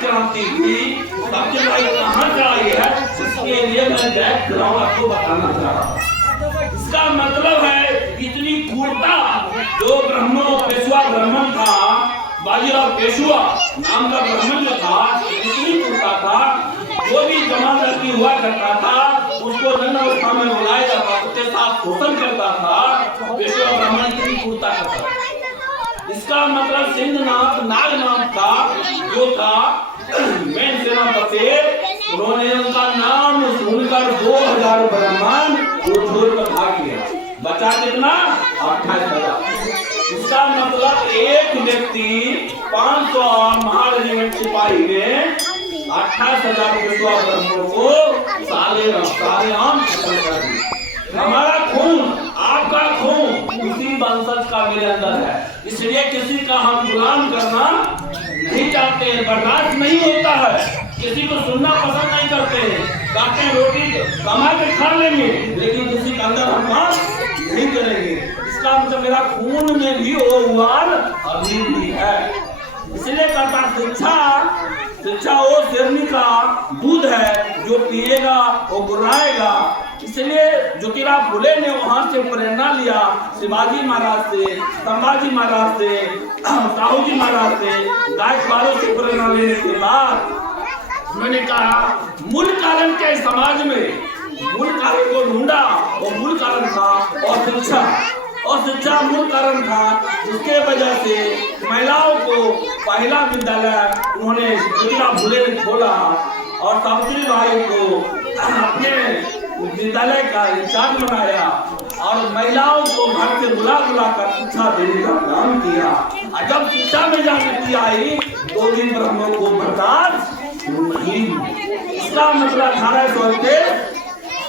क्रांति की सब्जेक्ट कहाँ से आई है, इसके लिए मैं बैकग्राउंड आपको बताना चाह रहा हूँ। इसका मतलब है इतनी क्रूरता जो पेशवा ब्राह्मण था, बाजीराव पेशवा नाम का ब्राह्मण जो था, इतनी क्रूरता था। जो भी जमानती हुआ करता था उसको नग्नावस्था में बुलाया जाता, उसके साथ शोषण करता था। पेशवा ब्राह्मण इतनी क्रूरता करता था। इसका मतलब सिंहनाथ नागनाथ का जो था मेन सेनापति, उन्होंने उनका नाम सुनकर 2000 ब्राह्मण वो छोड़कर भाग गया। बचा कितना? 28,000। इसका मतलब एक व्यक्ति 500 महारेजिमेंट सिपाही ने 28,000 पेशवा ब्राह्मणों को साले आम खत्म कर दिए। हमारा खून, आपका खून उसी वंशज का मेरे अंदर है, इसलिए किसी का हम गुलाम करना नहीं चाहते हैं, बर्दाश्त नहीं होता है। किसी को सुनना पसंद नहीं करते हैं, काटे रोटी कमा के खा लेंगे, लेकिन किसी का अंदर हम काम नहीं करेंगे। इसका मतलब मेरा खून में भी वो उबाल अभी भी है। इसलिए कहता शिक्षा वो शेरनी का दूध है, जो पिएगा वो गुर्राएगा। इसलिए ज्योतिराव फुले ने वहां से प्रेरणा लिया, शिवाजी महाराज से, संभाजी महाराज से, साहू जी महाराज से, गायकवाड़ों से प्रेरणा लेने के बाद मैंने कहा मूल कारण क्या है समाज में, मूल कारण को ढूंढा, वो मूल कारण था और शिक्षा मूल कारण था, जिसके वजह से महिलाओं को पहला विद्यालय उन्होंने ज्योतिराव फुले ने खोला और सावित्रीबाई को अपने विद्यालय का इंचार्ज बनाया और महिलाओं को घर से बुला कर शिक्षा देने का काम किया। और जब शिक्षा में जागृति आई तो भी ब्राह्मणों को बर्दाश्त नहीं। इसका मतलब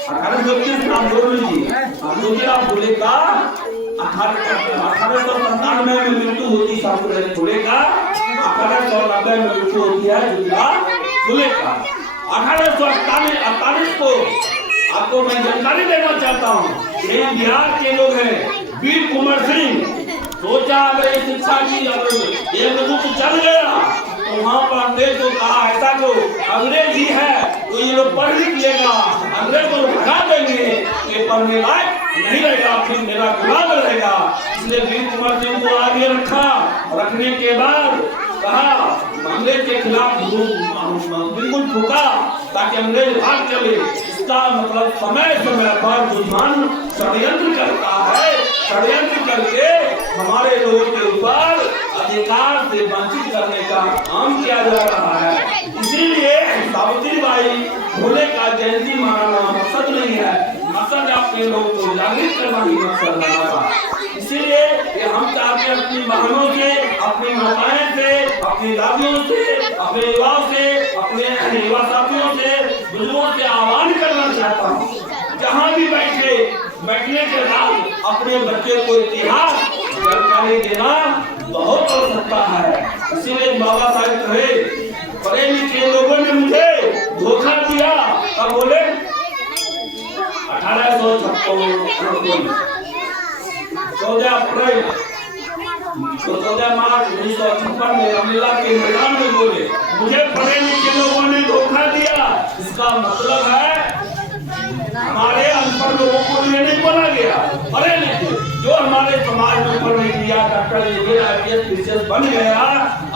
1831 नाम जोड़ लीजिए। ज्योतिराव फुले का 1897 में मृत्यु होती, सावित्रीबाई फुले का 1890 में मृत्यु होती है ज्योतिराव फुले का। 1848 को आपको मैं जानकारी देना चाहता हूँ। ये बिहार के लोग हैं, वीर कुंवर सिंह सोचा अगर शिक्षा की एक रूप चल गया तो वहाँ पर अंग्रेज को कहा ऐसा को अंग्रेज ही है तो ये लोग पढ़ लिख लेगा, अंग्रेज को भगा देंगे, ये पढ़ने लायक नहीं रहेगा, फिर मेरा गुलाम रहेगा। इसलिए वीर कुंवर सिंह को आगे रखने के बाद कहा अंग्रेज के खिलाफ बिल्कुल ठोका ताकि अंग्रेज भाग चले। इसका मतलब समय समय पर दुश्मन षड्यंत्र करता है, षड्यंत्र करके हमारे लोगों के ऊपर अधिकार से वंचित करने का काम किया जा रहा है। इसीलिए सावित्रीबाई फुले का जयंती मनाना मकसद नहीं है, मकसद अपने लोगों को जागृत करना ही मकसद है। इसीलिए हम चाहते हैं अपनी बहनों से, अपनी माताएं से, अपनी दादियों से, अपने युवाओं से, अपने युवा साथियों से, बुजुर्गों से आह्वान करना चाहता हूँ, जहाँ भी बैठने के बाद अपने बच्चे को इतिहास जानकारी देना बहुत आवश्यकता है। इसीलिए बाबा साहब कहे पढ़े लिखे लोगों ने मुझे धोखा दिया, कब बोले 1856 14 अप्रैल 14 मार्च 1956 में रामलीला के मैदान में बोले मुझे पढ़े लिखे लोगों ने धोखा दिया। इसका मतलब है हमारे अनपढ़ लोगों को नहीं बोला गया, पढ़े लिखे जो हमारे समाज में पढ़ लिया, डॉक्टर इंजीनियर IPS PCS बन गया,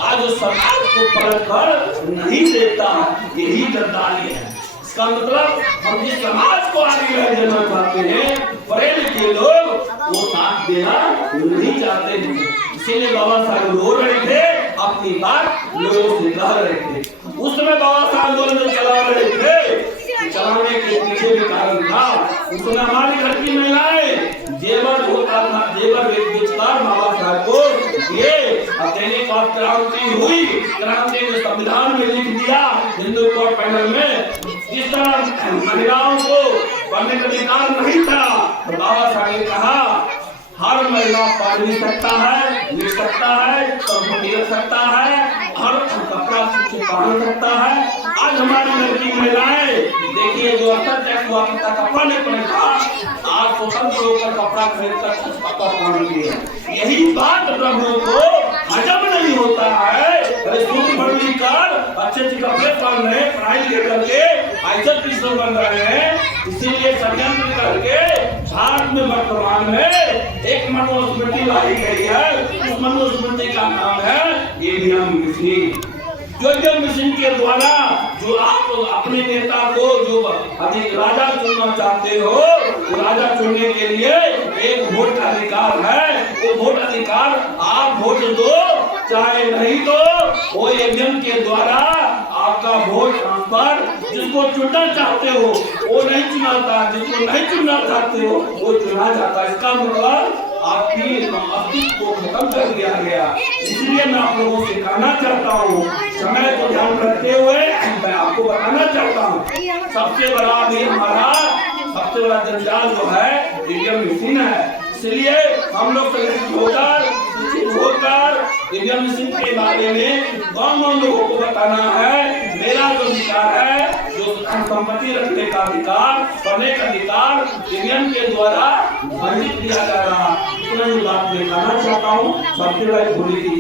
आज उस समाज को पलट कर नहीं देता, यही गद्दारी है। इसका मतलब हम जिस समाज को आगे ले जाना चाहते हैं, पढ़े लिखे लोग वो साथ देना नहीं चाहते हैं। इसीलिए बाबा साहब रो रहे थे, अपनी बात लोगों से कह रहे थे। उस समय बाबा साहब आंदोलन चला रहे थे, चलाने के पीछे भी कारण था। उस समय हमारी घर की महिलाएं जेवर होता था, जेवर बेचकर बाबा साहब को ये देने का क्रांति हुई। क्रांति ने संविधान में लिख दिया हिंदू कोड पैनल में, इस तरह महिलाओं को पढ़ने का अधिकार नहीं था। तो बाबा साहब ने कहा हर महिला पढ़ भी सकता है, लिख सकता है, कर सकता है, हर कपड़ा पहन सकता है। आज हमारी घर की महिलाएं देखिए जो कपड़ा नहीं पहनता, आज स्वतंत्र होकर कपड़ा खरीद कर कपड़ा पहन रही है। यही बात प्रभु को हजम नहीं होता है। स्कूल पढ़ लिख कर अच्छे अच्छे कपड़े पहन रहे, पढ़ाई लिखाई करके आइजर कृष्ण बन रहे हैं, इसीलिए षड्यंत्र करके भारत में वर्तमान में एक मनुस्मृति लाई गई है। उस मनुस्मृति का नाम है एलियम मिशन। जो एलियम मिशन के द्वारा जो आप अपने नेता को जो अधिक राजा चुनना चाहते हो, वो राजा चुनने के लिए एक वोट का अधिकार है। वो वोट अधिकार आप वोट दो, चाहे नहीं तो वो एलियम के द्वारा आपका वोट ट्रांसफर, जिसको चुनना चाहते हो वो नहीं चुनाता, जिसको नहीं चुनना चाहते हो वो चुना जाता है। इसका मतलब आपकी अस्तित्व को खत्म कर दिया गया। इसलिए मैं आप लोगों से कहना चाहता हूँ, समय को ध्यान रखते हुए मैं आपको बताना चाहता हूँ, सबसे बड़ा भी हमारा सबसे बड़ा जंजाल जो है एलियम मिशन है। इसलिए हम लोग होकर एलियम मिशन के बारे में गाँव लोगों को बताना है। मेरा जो विचार है, जो संपत्ति रखने का अधिकार, पढ़ने का अधिकार एलियम के द्वारा वंचित किया जा रहा, इतना ही बात मैं कहना चाहता हूँ। सबसे बड़ी भूल की